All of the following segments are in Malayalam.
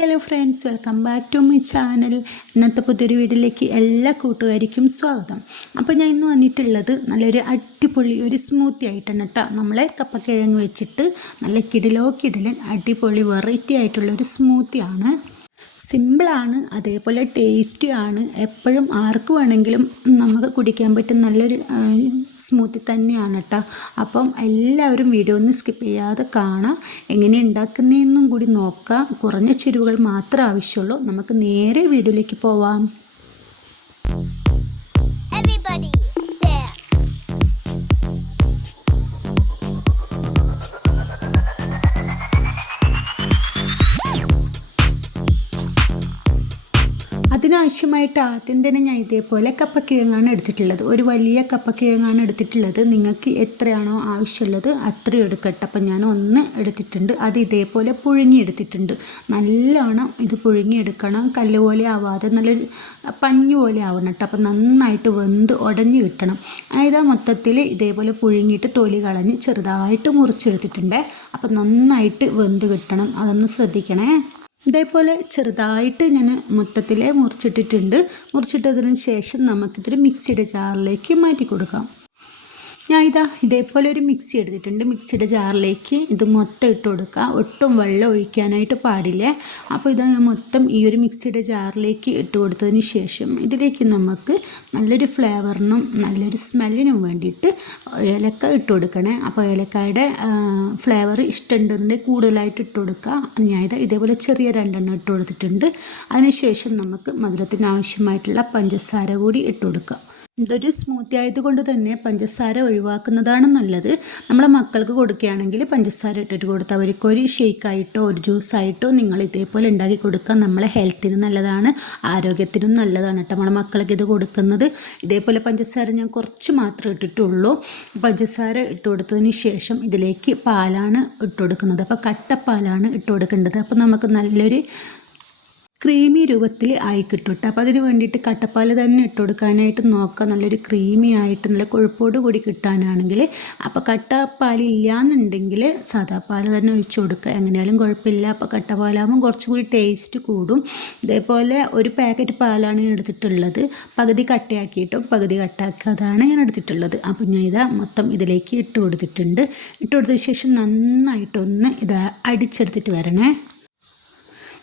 Hello friends welcome back to my channel. ഇന്നത്തെ പുതിയൊരു വീഡിയോയിലേക്ക് എല്ലാ കൂട്ടുകാർക്കും സ്വാഗതം. അപ്പോൾ ഞാൻ ഇന്ന് വന്നിട്ടുള്ളത് നല്ലൊരു അടിപൊളി ഒരു സ്മൂത്തി ആയിട്ടാണ് കേട്ടോ. നമ്മളെ കപ്പക്കിഴങ്ങ് വെച്ചിട്ട് നല്ല കിടിലോ കിടിലൻ അടിപൊളി വെറൈറ്റി ആയിട്ടുള്ള ഒരു സ്മൂത്തിയാണ് സിമ്പിളാണ് അതേപോലെ ടേസ്റ്റിയാണ് എപ്പോഴും ആർക്ക് വേണമെങ്കിലും നമുക്ക് കുടിക്കാൻ പറ്റും നല്ലൊരു സ്മൂത്തി തന്നെയാണ് കേട്ടോ അപ്പം എല്ലാവരും വീഡിയോ ഒന്ന് സ്കിപ്പ് ചെയ്യാതെ കാണാം. എങ്ങനെ ഉണ്ടാക്കുന്നതെന്നും കൂടി നോക്കാം. കുറഞ്ഞ ചേരുവകൾ മാത്രമേ ആവശ്യമുള്ളൂ. നമുക്ക് നേരെ വീഡിയോയിലേക്ക് പോവാം. അതിനാവശ്യമായിട്ട് ആദ്യം തന്നെ ഞാൻ ഇതേപോലെ കപ്പക്കിഴങ്ങാണ് എടുത്തിട്ടുള്ളത്. ഒരു വലിയ കപ്പക്കിഴങ്ങാണ് എടുത്തിട്ടുള്ളത്. നിങ്ങൾക്ക് എത്രയാണോ ആവശ്യമുള്ളത് അത്രയും എടുക്കട്ടെ. അപ്പം ഞാൻ ഒന്ന് എടുത്തിട്ടുണ്ട്. അത് ഇതേപോലെ പുഴുങ്ങിയെടുത്തിട്ടുണ്ട്. നല്ലോണം ഇത് പുഴുങ്ങിയെടുക്കണം. കല്ല് പോലെ ആവാതെ നല്ലൊരു പഞ്ഞു പോലെ ആവണം കേട്ടോ. അപ്പം നന്നായിട്ട് വെന്ത് ഉടഞ്ഞ് കിട്ടണം. അതായത് മൊത്തത്തിൽ ഇതേപോലെ പുഴുങ്ങിയിട്ട് തൊലി കളഞ്ഞ് ചെറുതായിട്ട് മുറിച്ചെടുത്തിട്ടുണ്ട്. അപ്പം നന്നായിട്ട് വെന്ത് കിട്ടണം. അതൊന്ന് ശ്രദ്ധിക്കണേ. ഇതേപോലെ ചെറുതായിട്ട് ഞാൻ മൊത്തത്തിൽ മുറിച്ചിട്ടിട്ടുണ്ട്. മുറിച്ചിട്ടതിന് ശേഷം നമുക്കിതൊരു മിക്സിയുടെ ജാറിലേക്ക് മാറ്റി കൊടുക്കാം. ഞാൻ ഇതാ ഇതേപോലെ ഒരു മിക്സി എടുത്തിട്ടുണ്ട്. മിക്സിയുടെ ജാറിലേക്ക് ഇത് മൊത്തം ഇട്ട് കൊടുക്കുക. ഒട്ടും വെള്ളം ഒഴിക്കാനായിട്ട് പാടില്ല. അപ്പോൾ ഇതാ ഞാൻ മൊത്തം ഈ ഒരു മിക്സിയുടെ ജാറിലേക്ക് ഇട്ട് കൊടുത്തതിന് ശേഷം ഇതിലേക്ക് നമുക്ക് നല്ലൊരു ഫ്ലേവറിനും നല്ലൊരു സ്മെല്ലിനും വേണ്ടിയിട്ട് ഏലക്ക ഇട്ട് കൊടുക്കണേ. അപ്പോൾ ഏലക്കായുടെ ഫ്ലേവർ ഇഷ്ടമുണ്ടെന്നുണ്ടെങ്കിൽ കൂടുതലായിട്ട് ഇട്ട് കൊടുക്കുക. ഞാൻ ഇതാ ഇതേപോലെ ചെറിയ രണ്ടെണ്ണം ഇട്ട് കൊടുത്തിട്ടുണ്ട്. അതിനുശേഷം നമുക്ക് മധുരത്തിന് ആവശ്യമായിട്ടുള്ള പഞ്ചസാര കൂടി ഇട്ട് കൊടുക്കാം ഇതൊരു സ്മൂത്തി ആയതുകൊണ്ട് തന്നെ പഞ്ചസാര ഒഴിവാക്കുന്നതാണ് നല്ലത്. നമ്മളെ മക്കൾക്ക് കൊടുക്കുകയാണെങ്കിൽ പഞ്ചസാര ഇട്ടിട്ട് കൊടുത്ത് അവർക്ക് ഒരു ഷേക്കായിട്ടോ ഒരു ജ്യൂസായിട്ടോ നിങ്ങൾ ഇതേപോലെ ഉണ്ടാക്കി കൊടുക്കുക നമ്മളെ ഹെൽത്തിനും നല്ലതാണ് ആരോഗ്യത്തിനും നല്ലതാണ് കേട്ടോ. നമ്മളെ മക്കൾക്ക് ഇത് കൊടുക്കുന്നത്. ഇതേപോലെ പഞ്ചസാര ഞാൻ കുറച്ച് മാത്രമേ ഇട്ടിട്ടുള്ളൂ. പഞ്ചസാര ഇട്ട് കൊടുത്തതിന് ശേഷം ഇതിലേക്ക് പാലാണ് ഇട്ട് കൊടുക്കുന്നത്. അപ്പോൾ കട്ടപ്പാലാണ് ഇട്ട് കൊടുക്കേണ്ടത്. അപ്പോൾ നമുക്ക് നല്ലൊരു ക്രീമി രൂപത്തിൽ ആയി കിട്ടും കേട്ടോ അപ്പോൾ അതിന് വേണ്ടിയിട്ട് കട്ടപ്പാൽ തന്നെ ഇട്ട് കൊടുക്കാനായിട്ട് നോക്കുക നല്ലൊരു ക്രീമി ആയിട്ട് നല്ല കൊഴുപ്പോട് കൂടി കിട്ടാനാണെങ്കിൽ അപ്പോൾ കട്ടപ്പാൽ ഇല്ലയെന്നുണ്ടെങ്കിൽ സാധാ പാൽ തന്നെ ഒഴിച്ച് കൊടുക്കുക. എങ്ങനെയാലും കുഴപ്പമില്ല. അപ്പോൾ കട്ടപ്പാലാകുമ്പോൾ കുറച്ചുകൂടി ടേസ്റ്റ് കൂടും. ഇതേപോലെ ഒരു പാക്കറ്റ് പാലാണ് ഞാൻ എടുത്തിട്ടുള്ളത്. പകുതി കട്ടയാക്കിയിട്ടും പകുതി കട്ടാക്കാതാണ് ഞാൻ എടുത്തിട്ടുള്ളത്. അപ്പോൾ ഞാൻ ഇതാ മൊത്തം ഇതിലേക്ക് ഇട്ട് കൊടുത്തിട്ടുണ്ട്. ഇട്ട് കൊടുത്തതിന് ശേഷം നന്നായിട്ടൊന്ന് ഇത് അടിച്ചെടുത്തിട്ട് വരണേ.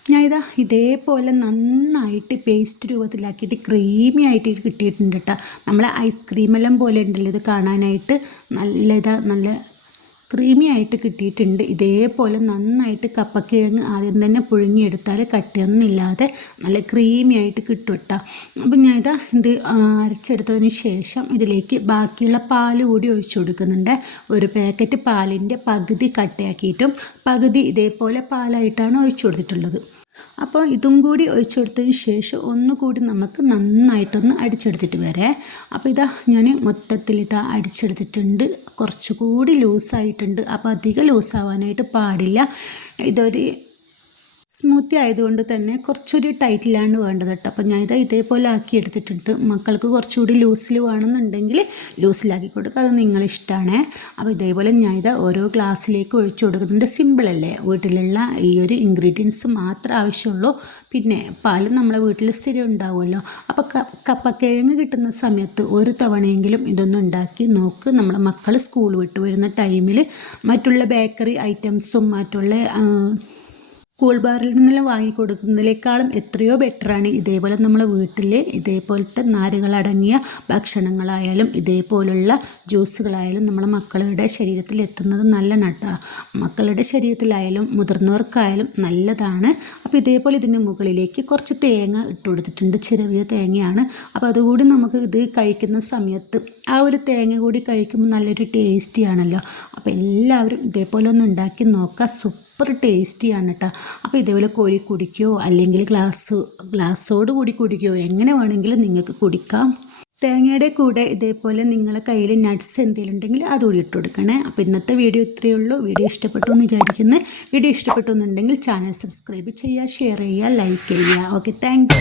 ഞാൻ ഇതാ ഇതേപോലെ നന്നായിട്ട് പേസ്റ്റ് രൂപത്തിലാക്കിയിട്ട് ക്രീമി ആയിട്ട് കിട്ടിയിട്ടുണ്ട് കേട്ടോ. നമ്മളെ ഐസ്ക്രീമെല്ലാം പോലെ ഉണ്ടല്ലോ ഇത് കാണാനായിട്ട്. നല്ല ഇതാ നല്ല ക്രീമി ആയിട്ട് കിട്ടിയിട്ടുണ്ട്. ഇതേപോലെ നന്നായിട്ട് കപ്പക്കിഴങ്ങ് ആദ്യം തന്നെ പുഴുങ്ങിയെടുത്താൽ കട്ടിയൊന്നുമില്ലാതെ നല്ല ക്രീമി ആയിട്ട് കിട്ടും കേട്ടോ. അപ്പം ഞാൻ ഇതാ ഇത് അരച്ചെടുത്തതിന് ശേഷം ഇതിലേക്ക് ബാക്കിയുള്ള പാൽ കൂടി ഒഴിച്ചു കൊടുക്കുന്നുണ്ട്. ഒരു പാക്കറ്റ് പാലിന്റെ പകുതി കട്ടയാക്കിയിട്ടും പകുതി ഇതേപോലെ പാലായിട്ടാണ് ഒഴിച്ചു കൊടുത്തിട്ടുള്ളത്. അപ്പോൾ ഇതും കൂടി ഒഴിച്ചു കൊടുത്തതിന് ശേഷം ഒന്നുകൂടി നമുക്ക് നന്നായിട്ടൊന്ന് അടിച്ചെടുത്തിട്ട് വരെ. അപ്പോൾ ഇതാ ഞാൻ മൊത്തത്തിൽ ഇതാ അടിച്ചെടുത്തിട്ടുണ്ട്. കുറച്ചുകൂടി ലൂസായിട്ടുണ്ട്. അപ്പോൾ അധികം ലൂസാവാനായിട്ട് പാടില്ല. ഇതൊരു സ്മൂത്തി ആയതുകൊണ്ട് തന്നെ കുറച്ചൊരു ടൈറ്റിലാണ് വേണ്ടത് കേട്ടോ. അപ്പോൾ ഞാനിത് ഇതേപോലെ ആക്കി എടുത്തിട്ടുണ്ട് മക്കൾക്ക് കുറച്ചുകൂടി ലൂസിൽ വേണമെന്നുണ്ടെങ്കിൽ ലൂസിലാക്കി കൊടുക്കുക അത് നിങ്ങളിഷ്ടമാണ്. അപ്പോൾ ഇതേപോലെ ഞാനിത് ഓരോ ഗ്ലാസ്സിലേക്ക് ഒഴിച്ചു കൊടുക്കുന്നുണ്ട്. സിമ്പിളല്ലേ വീട്ടിലുള്ള ഈ ഒരു ഇൻഗ്രീഡിയൻസ് മാത്രം ആവശ്യമുള്ളൂ. പിന്നെ പാൽ നമ്മളെ വീട്ടിൽ സ്ഥിരം ഉണ്ടാവുമല്ലോ. അപ്പോൾ കപ്പക്കിഴങ്ങ് കിട്ടുന്ന സമയത്ത് ഒരു തവണയെങ്കിലും ഇതൊന്നും ഉണ്ടാക്കി നോക്ക്. നമ്മളെ മക്കൾ സ്കൂൾ വിട്ട് വരുന്ന ടൈമിൽ മറ്റുള്ള ബേക്കറി ഐറ്റംസും മറ്റുള്ള കൂൾ ബാറിൽ നിന്നെല്ലാം വാങ്ങിക്കൊടുക്കുന്നതിനേക്കാളും എത്രയോ ബെറ്ററാണ് ഇതേപോലെ നമ്മളെ വീട്ടിൽ ഇതേപോലത്തെ നാരുകളടങ്ങിയ ഭക്ഷണങ്ങളായാലും ഇതേപോലുള്ള ജ്യൂസുകളായാലും നമ്മളെ മക്കളുടെ ശരീരത്തിൽ എത്തുന്നത് നല്ല നട്ടാ മക്കളുടെ ശരീരത്തിലായാലും മുതിർന്നവർക്കായാലും നല്ലതാണ്. അപ്പോൾ ഇതേപോലെ ഇതിന്റെ മുകളിലേക്ക് കുറച്ച് തേങ്ങ ഇട്ട് കൊടുത്തിട്ടുണ്ട്. ചെറിയ തേങ്ങയാണ്. അപ്പോൾ അതുകൂടി നമുക്ക് ഇത് കഴിക്കുന്ന സമയത്ത് ആ ഒരു തേങ്ങ കൂടി കഴിക്കുമ്പോൾ നല്ലൊരു ടേസ്റ്റിയാണല്ലോ. അപ്പോൾ എല്ലാവരും ഇതേപോലെ ഒന്ന് ഉണ്ടാക്കി നോക്കുക. സൂപ്പർ ടേസ്റ്റിയാണ് കേട്ടോ അപ്പോൾ ഇതേപോലെ കോരി കുടിക്കുകയോ അല്ലെങ്കിൽ ഗ്ലാസ് ഗ്ലാസ്സോട് കൂടി കുടിക്കുകയോ എങ്ങനെ വേണമെങ്കിലും നിങ്ങൾക്ക് കുടിക്കാം. തേങ്ങയുടെ കൂടെ ഇതേപോലെ നിങ്ങളെ കയ്യിൽ നട്ട്സ് എന്തെങ്കിലും ഉണ്ടെങ്കിൽ അതുകൂടി ഇട്ട് കൊടുക്കണേ. അപ്പോൾ ഇന്നത്തെ വീഡിയോ ഇത്രയേ ഉള്ളൂ. വീഡിയോ ഇഷ്ടപ്പെട്ടു എന്ന് വിചാരിക്കുന്നത് വീഡിയോ ഇഷ്ടപ്പെട്ടു എന്നുണ്ടെങ്കിൽ ചാനൽ സബ്സ്ക്രൈബ് ചെയ്യുക ഷെയർ ചെയ്യുക ലൈക്ക് ചെയ്യുക. Okay thank